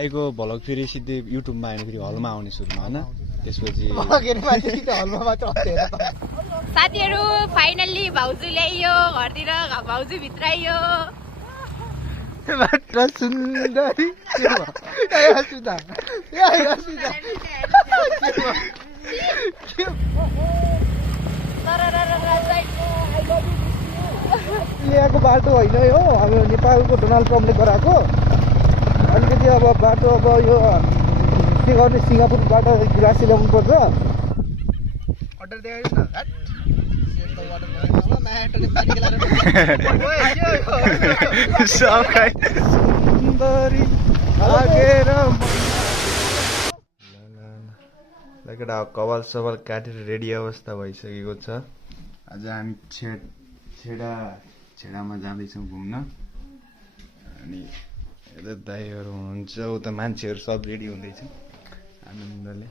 दाइको vlog फेरि सिधै युट्युबमा आएन फेरि हलमा आउने सुरुमा हैन त्यसपछि साथीहरु फाइनल्ली भाउजू ल्याइयो घरतिर भाउजू भित्राइयो मात्र सुन्दरी यहाँको बाटो होइन हो अब नेपालको डोनाल्ड ट्रम्पले गराएको अलिकति अब बाटो अब यो के गर्ने सिङ्गापुरबाट ग्रासी ल्याउनु पर्छ अर्डर देखाइस् न कपाल सवाल काटेर रेडी अवस्था भइसकेको छ। आज हामी छेडामा जाँदैछौँ घुम्न अनि यता दाइहरू हुनुहुन्छ उता मान्छेहरू सब रेडी हुँदैछ आनन्दले।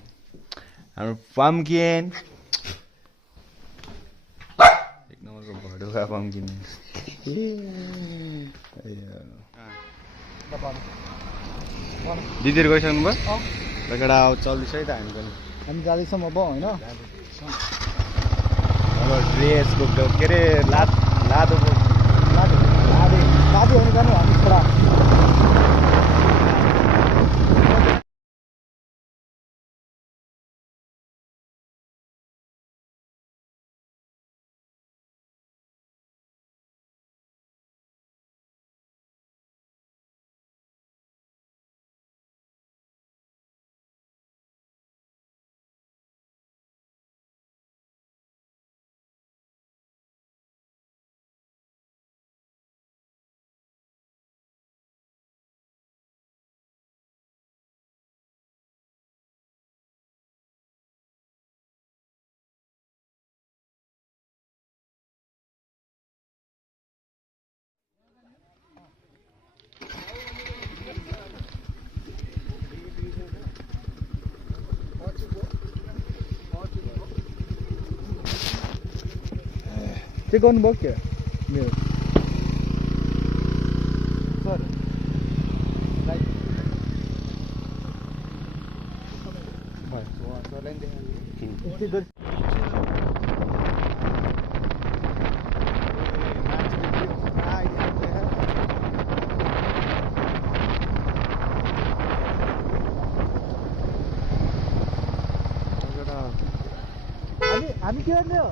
हाम्रो पम्किन एक नम्बरको भडुवा पम्किन दिदीहरू गइसक्नु भयो लगेर अब चल्दैछ है त हामी जाँदैछौँ अब होइन अब ड्रेसको के अरे लादो भने जानु हामी छोरा चेक गर्नुभयो क्या मेरो सर हामी के गर्ने हो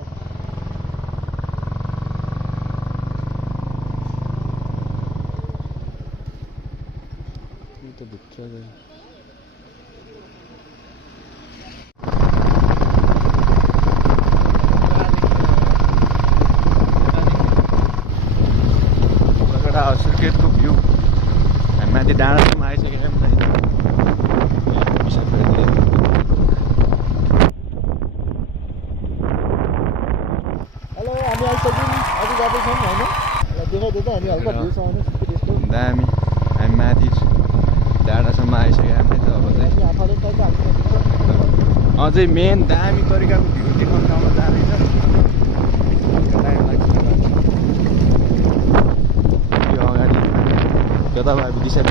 सुर्खेतको भ्यू हामी माथि डाँडासम्म आइसकेका छौँ। हेलो हामी आइसक्यौँ अझै जाँदैछौँ होइन देखाइदिँदा हामी हल्का भ्यूसँग दामी हामी माथि डाँडासम्म आइसकेका हामी त अब चाहिँ अझै मेन दामी तरिकाको भ्यू देखाउने ठाउँमा जाँदैछ। यो अगाडि कता भयो दिशा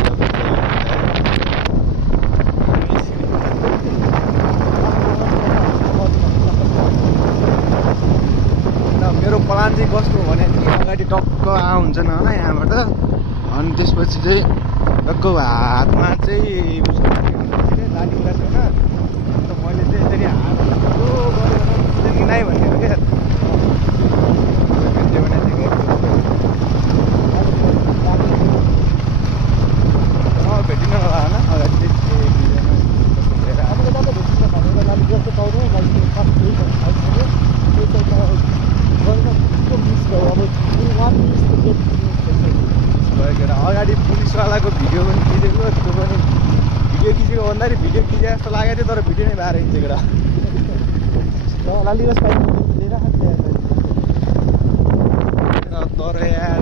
मेरो प्लान चाहिँ कस्तो भने अगाडि टक्क हुन्छ न यहाँबाट अनि त्यसपछि चाहिँ टक्क हातमा चाहिँ लाली ग्लास होइन अन्त मैले चाहिँ यसरी हात गरेर नै भनेको क्या भेटिन होला होइन अगाडि अगाडि पुलिसवालाको भिडियो पनि खिचेको त्यो पनि भिडियो खिचेको भन्दाखेरि भिडियो खिचे जस्तो लागेको थियो तर भिडियो नै भएर खिचेको लालीगस तर यार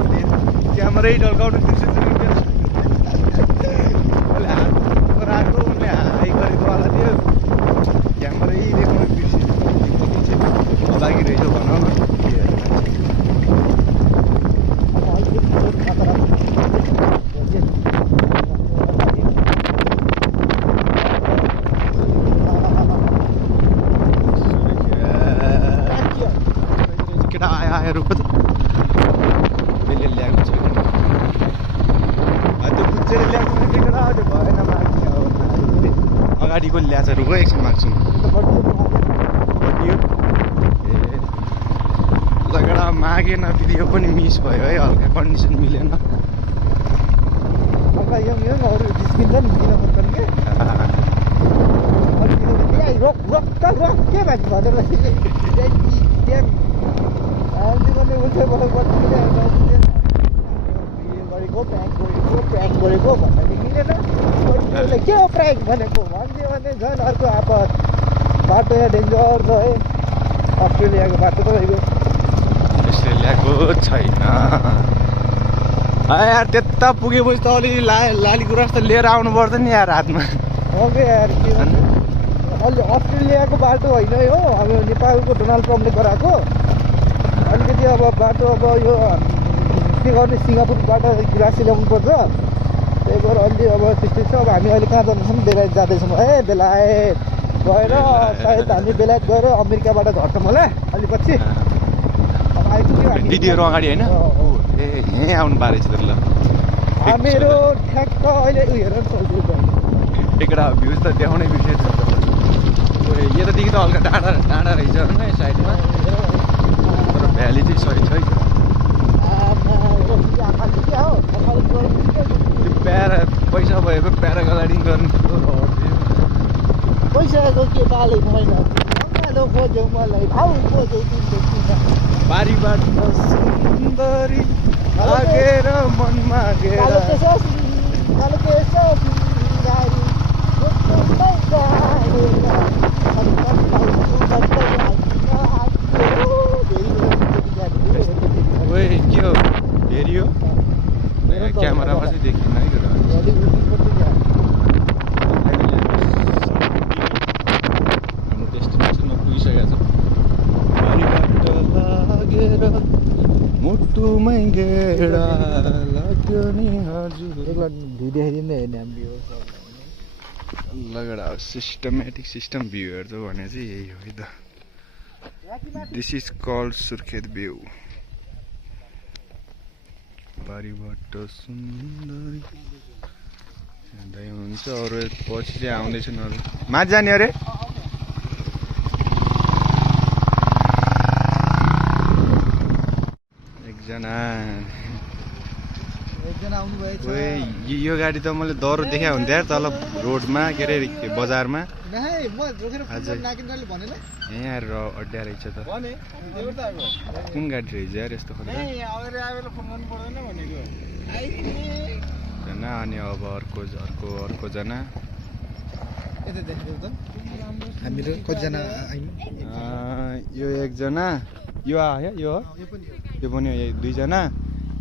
क्यामेरै ढल्काउनु उसले हात राखेको उसले हाई गरेकोवाला थियो क्यामेरै देखाउनु बिर्सियो लागि रहेछ भनौँ न ल्याएको भएन माग्ने अब अगाडिको ल्याएको रुख एकछिन माग्छु लगेडा मागेन फेरि यो पनि मिस भयो है हल्का कन्डिसन मिलेन के हो प्राइक भनेको भनिदियो भने झन् अर्को आपत बाटो यहाँ डेन्जर छ है अस्ट्रेलियाको बाटो तपाईँको अस्ट्रेलियाको छैन यार त्यता पुगेपछि त अलिक लाली गुराँस त लिएर आउनु पर्छ नि यार हातमा ओके यार के अलि अस्ट्रेलियाको बाटो होइन हो अब नेपालको डोनाल्ड ट्रम्पले गराएको अलिकति अब बाटो अब यो के गर्ने सिङ्गापुरबाट ग्रासी ल्याउनु पर्छ त्यही भएर अलि अब त्यस्तै छ अब हामी अहिले कहाँ जाँदैछौँ बेलायत जाँदैछौँ बेलायत गएर सायद हामी बेलायत गएर अमेरिकाबाट झर्छौँ होला अलि पछि अब आइपुग्यो दिदीहरू अगाडि होइन ए यहीँ आउनु पारेछ त ल हामीहरू ठ्याक्क अहिले उयो हेरेर एकवटा भ्युज त देखाउनै बिर्सेछ यतादेखि त हल्का टाढा टाढा रहेछ होइन साइडमा तर भ्याली चाहिँ सही छ पैसा भएको प्याराग्लाइडिङ गर्नु पैसाको के बाले मैना खोज्यौ मलाई भाउ खोज्यौ बारीबाट सुन्दरी लागेर मन मागेर ओए के हो हेरियो क्यामेरामा चाहिँ देखिन है हाम्रो डेस्टिनेसनमा पुगिसकेको छ बारीबाट लागेर मुटुमै गेडा लाग्यो नि हजुर भ्यू देखाइदिँदै हेर्ने हामी लगेर सिस्टमेटिक सिस्टम भ्यू हेर्छ भने चाहिँ यही हो है त this is called Surkhet view बारीबाट सुन्दरी हेर्दै हुन्छ अरू पछि चाहिँ आउँदैछन् अरू माथि जाने अरे एकजना यो गाडी त मैले दह्रो देखा हुन्थ्यो यार तल रोडमा के अरे बजारमा यहीँ आएर अड्डा रहेछ त कुन गाडी रहेछ यार यस्तो जना अनि अब अर्कोजना हामीहरू कतिजना यो एकजना यो आयो यो पनि दुईजना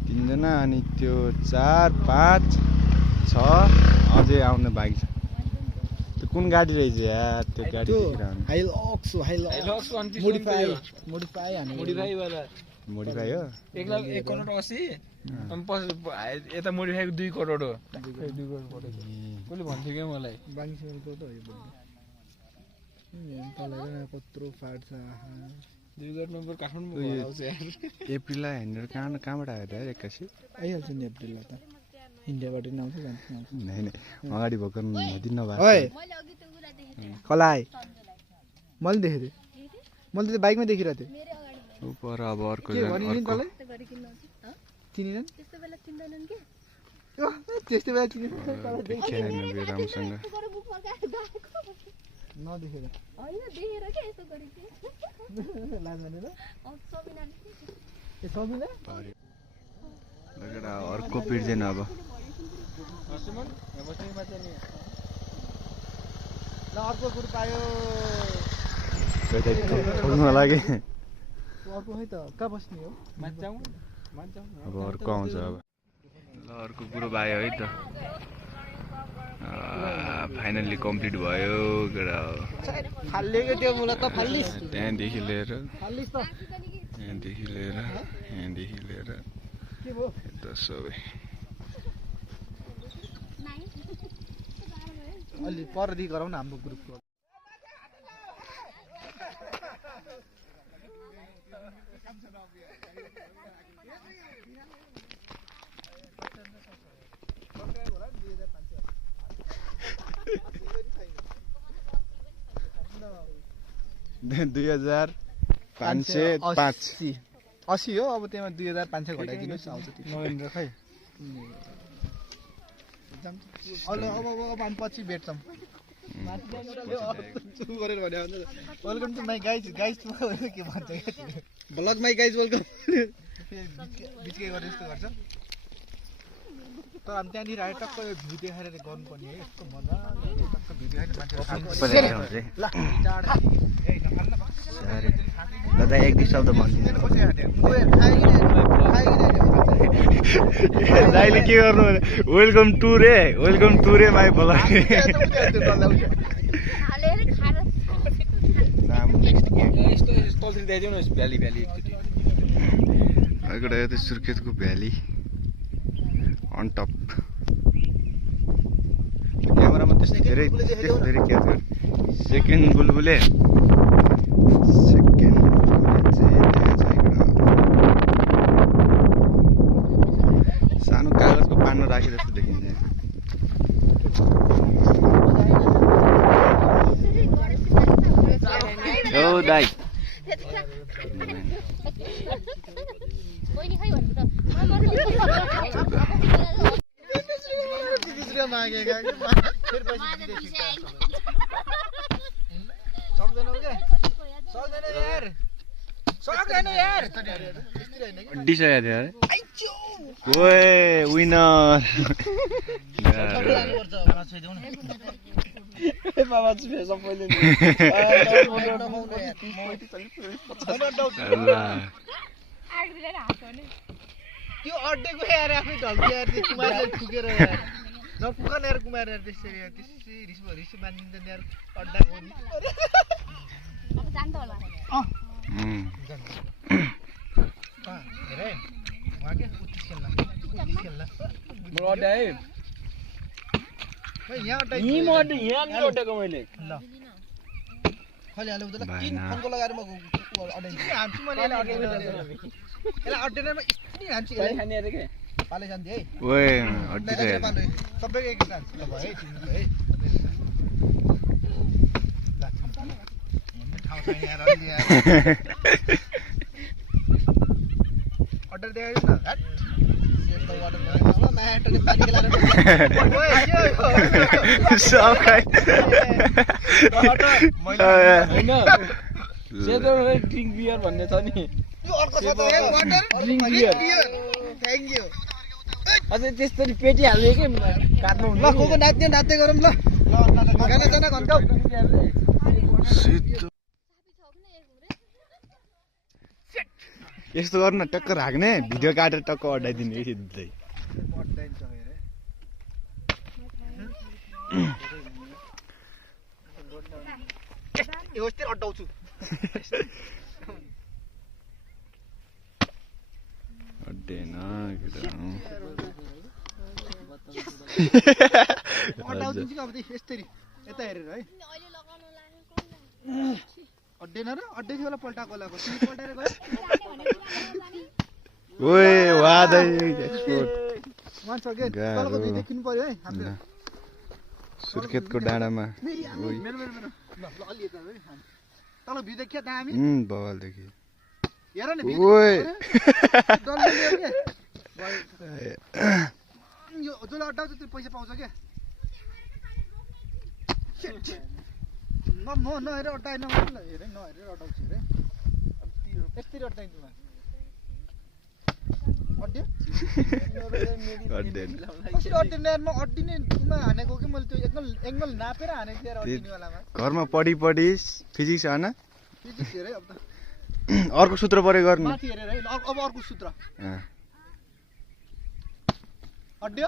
तिनजना अनि त्यो 4 5 6 अझै आउनु बाँकी छ त्यो कुन गाडी रहेछ यार त्यो गाडी मोडिफाई हो 1 करोड 80 यता मोडिफाईको 2 करोड हो कसले भन्थ्यो क्या मलाई कत्रो फाट्छ 2 नम्बर काठमाडौँ एप्रिललाई हेरेर कहाँबाट आयो त यार एक्कासी आइहाल्छ नि एप्रिललाई त इन्डियाबाट नि आउँछ जान्छ होइन अगाडि भएको दिन नभए कलाई मैले देखेँ मैले त बाइकमा देखिरहेको थिएँ पर अब अर्को त्यस्तै बेला राम्रोसँग नदेखेर अर्को पिर्दैन अब अर्को कुरो पायो लागि अर्को है त कहाँ बस्ने हो अब अर्को आउँछ अब ल अर्को कुरो भयो है त फाइनल्ली कम्प्लिट भयो त्यहाँदेखि लिएर यता सबै अलि परदेखि गरौँ न हाम्रो ग्रुपको 2505 80 हो अब त्यहाँ 2500 घटाइदिनुहोस् आउँछ त्यो नरेन्द्र खै अब हामी पछि भेट्छौँ गरेर भने वेलकम टु माई गाइज के भन्छ ब्लग माई गाइज वेलकम बिचकै गरेर यस्तो गर्छ तर हामी त्यहाँनिर आएर टक्क यो भ्यू देखाएर गर्नुपर्ने है यस्तो मजा टक्क भ्यू देखाएर दादा एक दुई शब्द भनिदिनु दाइले के गर्नु वेलकम टु रे माई ब्लग तलतिर ल्याइदेऊ न भ्याली एकचोटि एउटा यो सुर्खेतको भ्याली अन टप क्यामेरामा त्यस्तो धेरै क्याच गर्ने सेकेन्ड बुलबुले चाहिँ त्यहाँ छ एउटा सानो कागजको पानो राखे जस्तो देखिन्छ ओ दाइ डिसाइड थियो अरे ओए विनर त्यो अड्डेको यार आफै ढल्के यार कुमारले ठुकेर यार नपुगन यार कुमार यार त्यसरी यार त्यसै रिस मानिन्छ यार अड्डाको नि अब जान्छ होला हेरे वहाँ के कुछ खेल्ला म अड्डाए खै यहाँ अड्डाइ यी म अड्डे यहाँ नि अड्डेको मैले ल खले हाले उता किन फोनको लगाएर म अड्डाइ हान्छु मैले यसलाई अड्डेन म यति हान्छु पाले खाने अरे के पाले जान्थे है ओए अड्डी सबैको एक चान्स ल भयो है तिम्रो है ठाउँ छैन यार अलि यार अर्डर दिएछ न हट सेतो अर्डर भयो ल म्याटले पानी खेलाएर ओए के हो सब खाइ हैन सेतो ड्रिंक बियर भन्ने छ नि यो अर्को छ त ए water drink beer thank you अझै त्यसरी पेटी हाल्यो के काट्नु ल कोको नाच्दै गरौँ ल गाना जाना घन्टाउ यस्तो गर्नु न टक्क राख्ने भिडियो काटेर टक्क अड्डाइदिने सिधै होस्टेल अड्डाउँछु अड्डेन अड्डाउँछु अब यसरी यता हेरेर है अड्डेन र अड्डै थियो होला पल्टाको होलाको तिमी पल्टाएर गयो ओए वादै एक्सपोर्ट वान सकेन तलको भिडियो देखिनु पर्यो है हामीले सुर्खेतको डाँडामा मेरो ल अलि यता है तल भिडियो देखियो दामी बवाल देखि हेर न ओए डल्ले लियो के यो जसले अड्डाउँछ त्यो पैसा पाउँछ के नहेर अड्डाएन हेरे नहेरेर अड्डाउँछु हेरे यस्तरी अड्डाइन्छ अड्ड्यो कसरी अड्डिने यार म अड्डिने उमा हानेको कि मैले त्यो एङ्गल नापेर हानेको थिएँ अड्डिनेवालामा घरमा पढी फिजिक्स होइन फिजिक्स हेरे अब त अर्को सूत्र प्रयोग गर्नु माथि हेरेर है अब अर्को सूत्र अड्ड्यो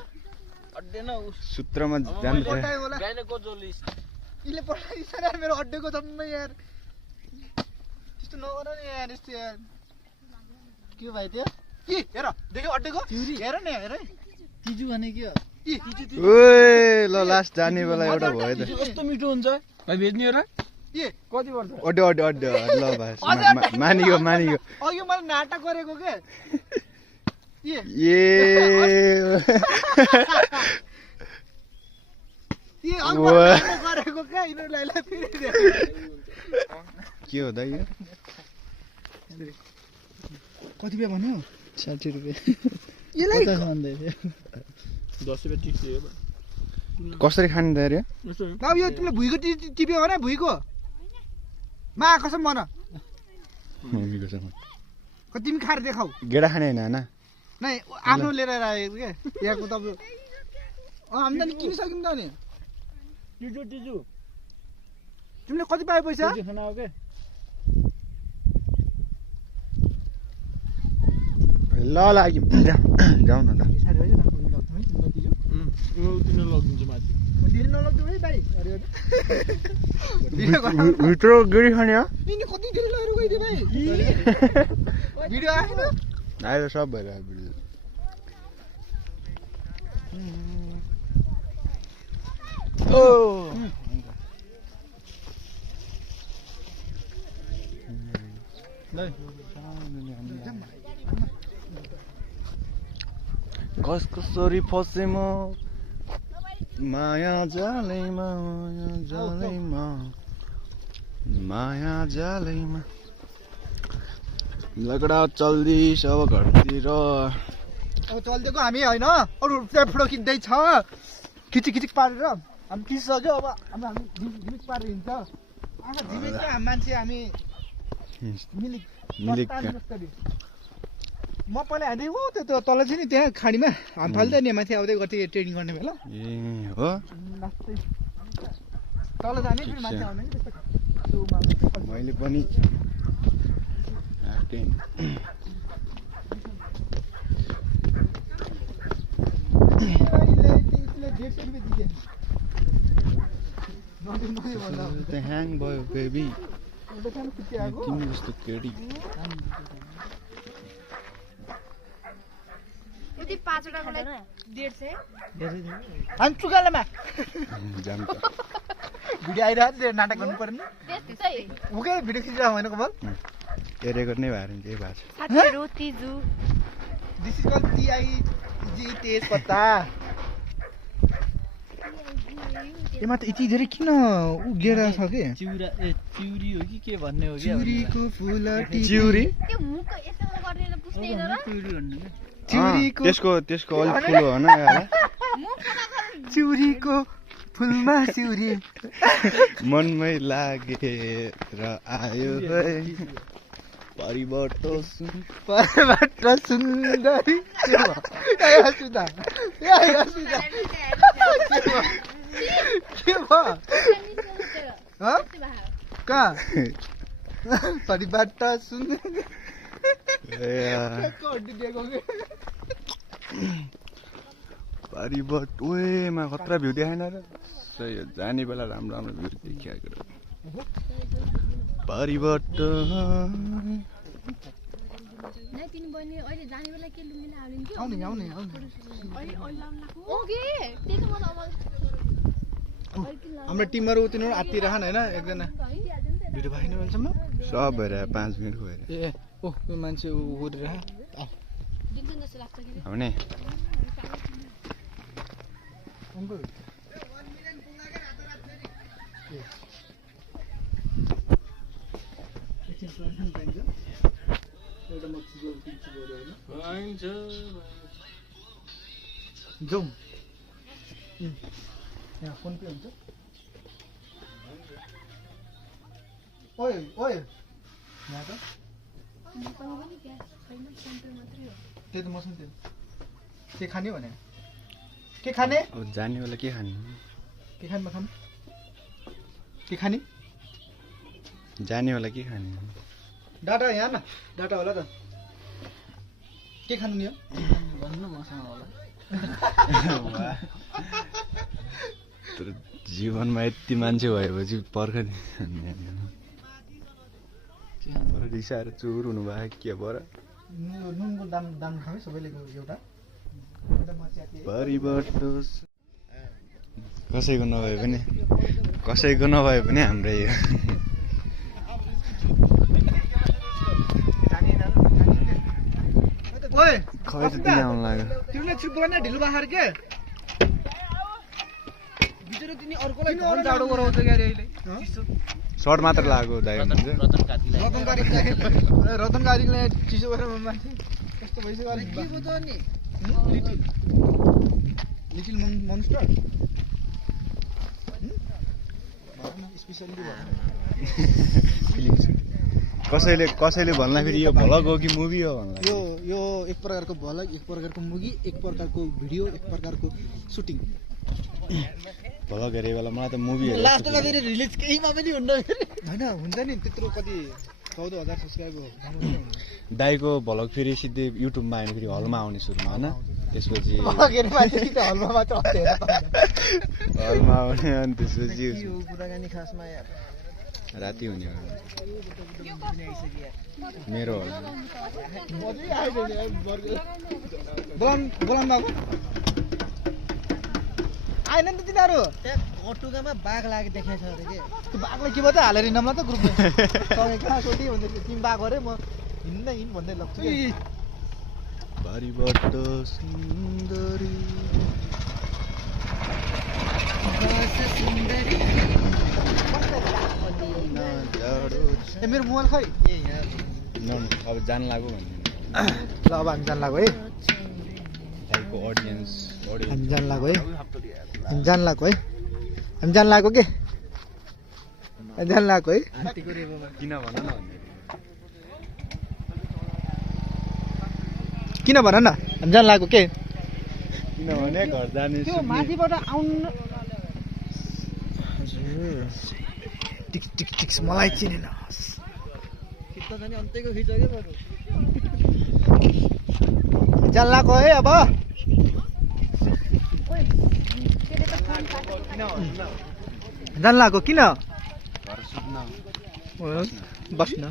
अड्डेन सूत्रमा जानु पर्यो पल्टायो होला गाइनोकोलोजिस्ट यसले पल्टाइदिन्छ यार मेरो अड्डेको जम्मै यार त्यस्तो नगर नि यार यस्तो यार के भाइ त्यो के हेर देख्यो अड्डेको हेर न हेर तिजु भने के हो ओए ल लास्ट जाने बेला एउटा भयो त कस्तो मिठो हुन्छ भाइ भेट्ने हो र के कति पर्छ अड्डे ल भाइ मानियो अघि मैले नाटक गरेको के गरेको क्या यिनीहरूलाई फेरि के हो दाइ यो कति रुपियाँ भन्यो 60 रुपियाँ यसलाई 50 भन्दै थियो 10 रुपियाँ टिक्यो कसरी खाने दाइ रे अब यो तिमीले भुइँको टिप्यो भने भुइँको मा कसम भन तिमी खाएर देखाऊ गेडा खाने होइन होइन नै आफ्नो लिएर आएको के यहाँको तपाईँ हामी त नि किनिसक्यौँ त नि टिजु तिमीले कति पायो पैसा खाना हो के ल लाग्यो जाउँ न त धेरै नलग्दो है भाइ भित्र गेडी खाने हो यिनी कति धेरै लगेर गइदियो भाइ भिडियो आएन आयो सब भएर भिडियो ओ कस कसरी फसे म माया जालैमा लगडा चल्दैछ अब घरतिर अब चलिदिएको हामी होइन अरू फोटो खिच्दैछ खिचिक पारेर हामी खिचिसक्यो अब हामी झिमिक पारेर हिँड्छ आँखा झिमिकमा मान्छे हामी मिलिक म पहिला हान्दै हो त्यो तल चाहिँ नि त्यहाँ खाडीमा हामी फाल्दै नि माथि आउँदै गर्थेँ ट्रेनिङ गर्ने बेला ए हो तल जाने फेरि माथि आउने नि त्यस्तो मैले पनि ह्याङ भयो बेबी तिमी जस्तो केडी यदि 5 वटाको लागि 150 हामी चुकालेमा जान्छ भिडियो आइरहेको थियो नाटक गर्नु पर्ने त्यस्तै उकै भिडियो खिचिरहेको होइन कमल हेरेको नै भएर त्यही भएको छ साथीहरु तिजु दिस इज कॉल्ड TIG तेज पत्ता एमा त यति धेरै किन उगेर छ के चिउरा चिउरी हो कि के भन्ने हो कि चिउरीको फुल चिउरी त्यो मुख यसो गरेर पुस्दैन र चिउरी भन्नु के चिउरीको त्यसको अलिक ठुलो हो न यार मुख कता गरेर चिउरीको फुलमा चिउरी मनमै लागेर आयो है परिवर्तन सुन्दरी के भयो कहाँ परिबाट सुन्दरी परिवर्तन ओएमा खतरा भ्यू देखाएन र सही हो जाने बेला राम्रो राम्रो भ्यू देखिएको परिवर्तन नै तिनी बहिनी अहिले जाने बेला के लुङ्गिन आउलिन कि आउने अहिले लाउन लाग्यो ओके त्यही त म त अब हाम्रो टिमहरू तिनीहरू आत्तिरहन होइन एकजना भिडियो भएन भनेसम्म सब भएर 5 मिनट भएर ए ओ यो मान्छे हुरेर दिन्छन् जस्तो लाग्छ कि आउने जाउँ यहाँ फोन पे हुन्छ ओए ओए यहाँ त त्यही त मसँग त्यो के खाने भने के खाने अब जाने बेला के खाने के खाने खानु के खाने जाने बेला के खाने डाटा यहाँ न डाटा होला त के खानु नि भन्नु मसँग होला तर जीवनमा यति मान्छे भएपछि पर्ख रिसाएर चुर हुनुभयो के बर नुनको दाम खायो सबैले एउटा परिवर्तन कसैको नभए पनि हाम्रै हो ओए खै त दिन आउनु लाग्यो तिमीले छिप्पो न ढिलो बाखर के बिचरा तिनी अर्कोलाई झन् जाडो गराउँछ ग्यारे अहिले सर्ट मात्र लगाएको दाइ हुन्छ रतन कातीलाई रतन गाडीले चिसो गरेर मान्छे कस्तो भइसक्यो अलिक के पो त नि लिटिल मोन्स्टर स्पेशली कसैले भन्ला फेरि यो भ्लग हो कि मुभी हो भन्ला यो एक प्रकारको भ्लग एक प्रकारको मुभी एक प्रकारको भिडियो एक प्रकारको सुटिङ भ्लग हेरे बेला मलाई त मुभी लास्टमा फेरि रिलिज केहीमा पनि हुन्न हैन हुन्छ नि त्यत्रो कति 14,000 सब्स्क्राइबर हो दाइको भ्लग फेरि सिधै युट्युबमा आएन फेरि हलमा आउने सुरुमा हैन त्यसपछि हलमा आउने अनि त्यसपछि कुराकानी खासमा यार राति हुने हो मेरो बोलाउनु भएको आएन नि त तिनीहरू त्यहाँ अटुगामा बाघ लागि देखाएको छ अरे के त्यो बाघलाई के भयो त हालेर हिँड्न त ग्रुपमा तपाईँ कहाँ सोधी भन्दै तिमी बाघ अरे म हिँड्न भन्दै लग्छु बारीबाट सुन्दरी ए मेरो मोबाइल खै अब जान लाग्यो भन्ने ल अब हामी जान लाग्यो है दाइको अडियन्स हामी जान लाग्यो है हामी जान लाग्यो है हामी जान लाग्यो के जान लाग्यो है किन भन न किन भन न हामी जान लाग्यो के किनभने घर जाने त्यो माथिबाट आउनु टिक्स टिक्स टिक्स मलाई चिनेन जान लाग्यो है अब जान लाग्यो किन बस्न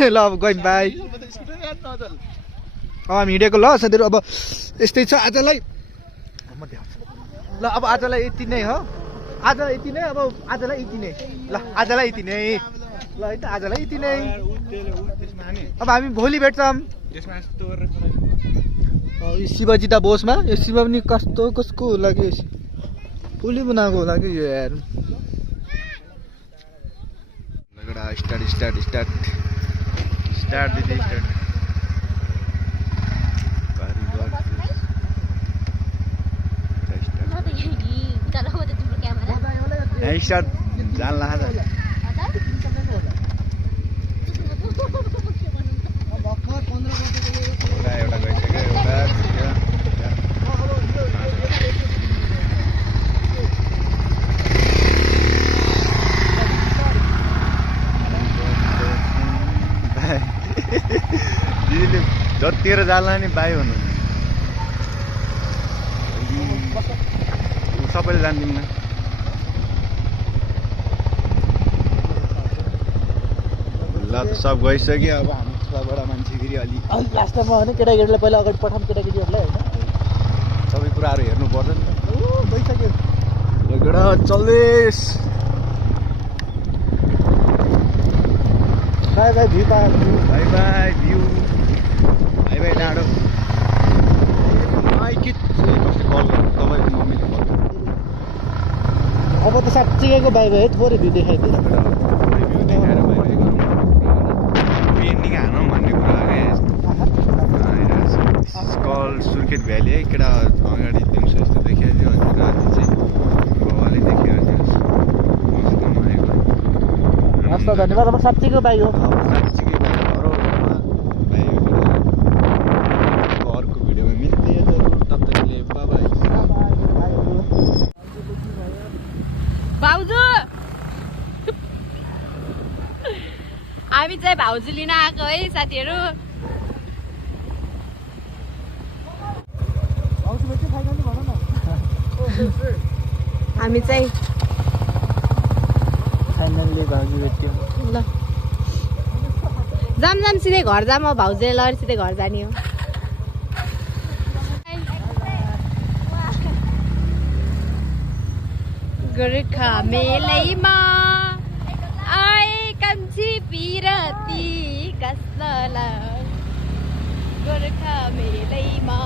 ल अब गयौँ बाई अब हामी हिँडेको ल साथीहरू अब यस्तै छ आजलाई ल अब आजलाई यति नै हो आज यति नै अब आजलाई यति नै ल आजलाई यति नै ल है त आजलाई यति नै अब हामी भोलि भेट्छौँ यो शिवजिता बोसमा यो शिव पनि कस्तो कसको लाग्यो कसले बनाएको होला कि यो यार स्टार्ट दिदी स्टार्ट स्टार्ट जान लाग्छ एउटा गइसक्यो एउटा दिदीले जतिखेर जाला नि बाई भन्नु सबैले जान्दिनँ ल त सब गइसक्यो अब हामी थोडाबाट मान्छे फेरि अलि लास्टमा भने केटाकेटीलाई पहिला अगाडि पठाउँ केटाकेटीहरूलाई होइन सबै कुराहरू हेर्नु पर्छ नि गइसक्यो केटा चल्दैस बाई बाई भ्यू पायो bye bye view bye bye डाँडो के कस्तो कल गर्नु तपाईँको मम्मीले कल अब त साँच्चीको बाई बाई थोरै भ्यू देखाइदियो भ्यू देखाएर बाई बाई गरौँ पेन्टिङ हानौँ भन्ने कुरा आइरहेको छ कल सुर्खेत भ्याली है केटा अगाडि दिउँसो यस्तो देखाइदियो अनि राति चाहिँ बाबाले देखाइदियो मस्त नआएको हस् त धन्यवाद अब साँच्चीको बाई हो साँच्चीकै बाई अर्को भिडियोमा मिल्दै जरुर तब तकले बाबाई भाउजू हामी चाहिँ भाउजू लिन आएको है साथीहरू हामी चाहिँ फाइनल्ली भाउजू भेट्यो ल जाम सिधै घर जाम भाउजूले लगेर सिधै घर जाने हो गोर्खा मेलैमा आए कान्छी पिरती कसला गोर्खा मेलैमा